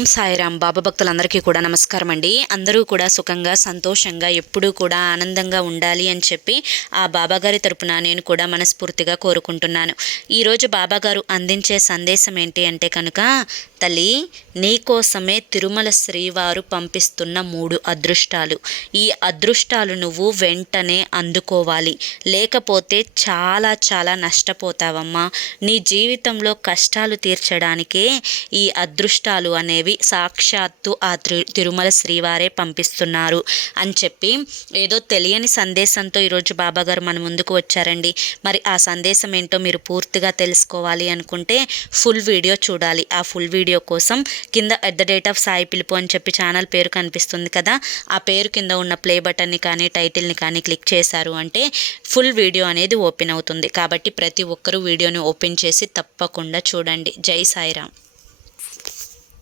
ఓం సాయిరామ్. బాబా భక్తులందరికీ కూడా నమస్కారం అండి. అందరూ కూడా సుఖంగా సంతోషంగా ఎప్పుడూ కూడా ఆనందంగా ఉండాలి అని చెప్పి ఆ బాబాగారి తరపున నేను కూడా మనస్ఫూర్తిగా కోరుకుంటున్నాను. ఈరోజు బాబాగారు అందించే సందేశం ఏంటి అంటే కనుక, తల్లి నీకోసమే తిరుమల శ్రీవారు పంపిస్తున్న 3 అదృష్టాలు. ఈ అదృష్టాలు నువ్వు వెంటనే అందుకోవాలి, లేకపోతే చాలా చాలా నష్టపోతావమ్మా. నీ జీవితంలో కష్టాలు తీర్చడానికే ఈ అదృష్టాలు అనేవి సాక్షాత్తు ఆ తిరుమల శ్రీవారే పంపిస్తున్నారు అని చెప్పి ఏదో తెలియని సందేశంతో ఈరోజు బాబాగారు మన ముందుకు వచ్చారండి. మరి ఆ సందేశం ఏంటో మీరు పూర్తిగా తెలుసుకోవాలి అనుకుంటే ఫుల్ వీడియో చూడాలి. ఆ ఫుల్ వీడియో కోసం కింద @సాయి పిలుపు అని చెప్పి ఛానల్ పేరు కనిపిస్తుంది కదా, ఆ పేరు కింద ఉన్న ప్లే బటన్ని కానీ టైటిల్ని కానీ క్లిక్ చేశారు అంటే ఫుల్ వీడియో అనేది ఓపెన్ అవుతుంది. కాబట్టి ప్రతి ఒక్కరూ వీడియోని ఓపెన్ చేసి తప్పకుండా చూడండి. జై సాయిరామ్.